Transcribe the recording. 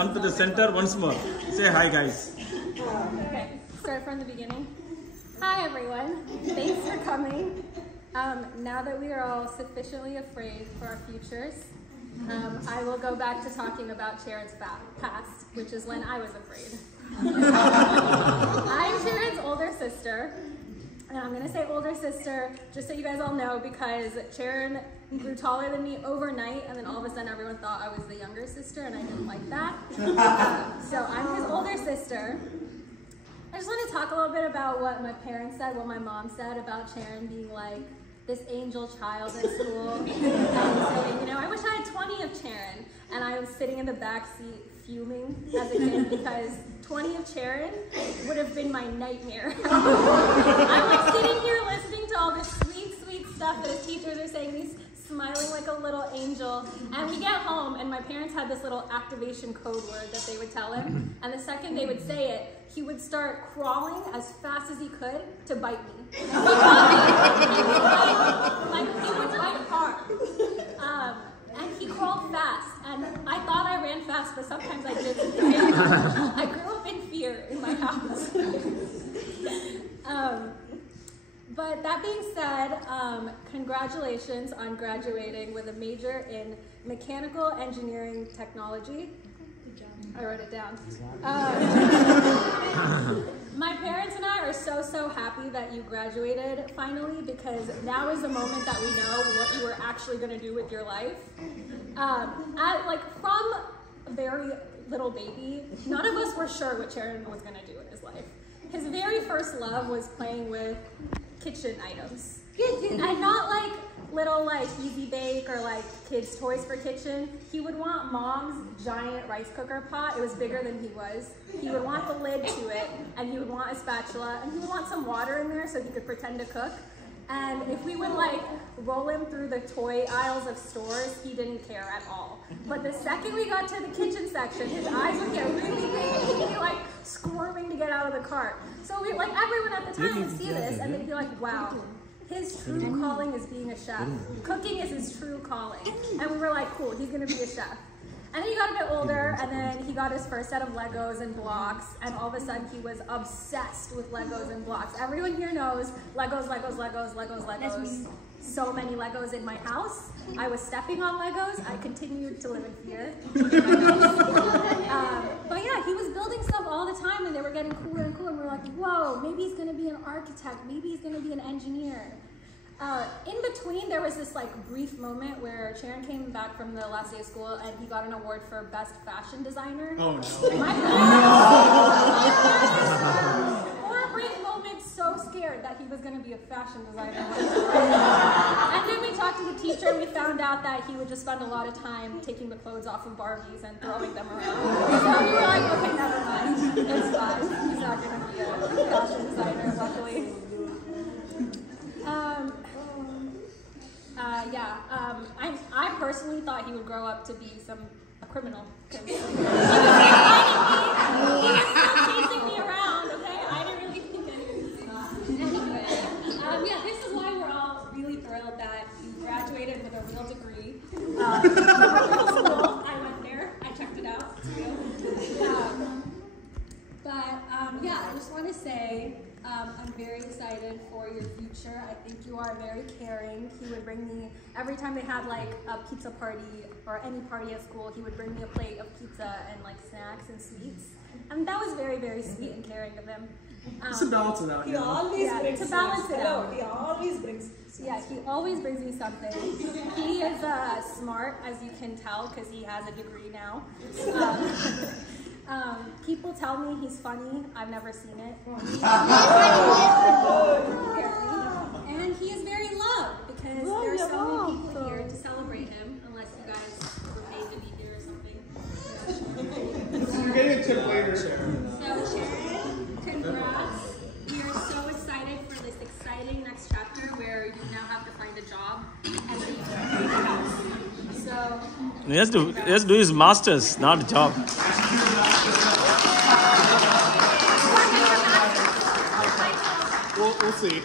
One for the center once more. Say hi, guys. Okay, start from the beginning. Hi, everyone. Thanks for coming. Now that we are all sufficiently afraid for our futures, I will go back to talking about Sharon's past, which is when I was afraid. I'm Sharon's older sister. And I'm going to say older sister, just so you guys all know, because Sharon grew taller than me overnight, and then all of a sudden everyone thought I was the younger sister, and I didn't like that. So I'm his older sister. I just want to talk a little bit about what my parents said, what my mom said about Sharon being like this angel child at school. And saying, you know, I wish I had 20 of Sharon. And I was sitting in the back seat fuming as a kid because 20 of Sharon would have been my nightmare. I'm like sitting here listening to all this sweet, sweet stuff that his teachers are saying. He's smiling like a little angel. And we get home, and my parents had this little activation code word that they would tell him. And the second they would say it, he would start crawling as fast as he could to bite me. He would bite hard. And he crawled fast, and I thought I ran fast, but sometimes I didn't. I grew up in fear in my house. But that being said, congratulations on graduating with a major in mechanical engineering technology. Good job. I wrote it down. My parents and I are so happy that you graduated finally, because now is the moment that we know what you are actually going to do with your life. From a very little baby, none of us were sure what Sharon was going to do in his life. His very first love was playing with kitchen items. And not like little Easy Bake or kids' toys for kitchen. He would want mom's giant rice cooker pot. It was bigger than he was. He would want the lid to it, and he would want a spatula, and he would want some water in there so he could pretend to cook. And if we would roll him through the toy aisles of stores, he didn't care at all. But the second we got to the kitchen section, his eyes would get really big, and he'd be squirming to get out of the cart. So everyone at the time would see this, and they'd be like, wow. His true calling is being a chef. Cooking is his true calling. And we were like, cool, he's gonna be a chef. And then he got a bit older, and then he got his first set of Legos and blocks, and all of a sudden he was obsessed with Legos and blocks. Everyone here knows Legos, Legos, Legos, Legos, Legos. So many Legos in my house. I was stepping on Legos. I continued to live in fear. But yeah, he was building stuff all the time, and they were getting cooler and cooler. And we were like, whoa, maybe he's gonna be an architect. Maybe he's gonna be an engineer. In between, there was this brief moment where Sharon came back from the last day of school, and he got an award for best fashion designer. Oh no! My parents, for a brief moment, so scared that he was going to be a fashion designer. And then we talked to the teacher, and we found out that he would just spend a lot of time taking the clothes off of Barbies and throwing them around. So we were like, okay, never mind. It's fine. He's not going to be a fashion designer, luckily. I personally thought he would grow up to be a criminal. He was still chasing me around, okay? I didn't really think anything. Anyway, this is why we're all really thrilled that you graduated with a real degree. School, I went there, I checked it out, it's real. I just want to say, I'm very excited for your future. I think you are very caring. He would bring me, every time they had a pizza party or any party at school, he would bring me a plate of pizza and snacks and sweets. And that was very, very sweet and caring of him. To balance it out. He always brings to balance it out. He always brings. Yeah, he always brings me something. He is smart, as you can tell, because he has a degree now. People tell me he's funny. I've never seen it. And he is very loved because there are so many people here to celebrate him, unless you guys were paid to be here or something. You're getting a tip later. So Sharon, congrats. We are so excited for this exciting next chapter where you now have to find a job and leave the house. So He has to do his masters, not a job. We'll see.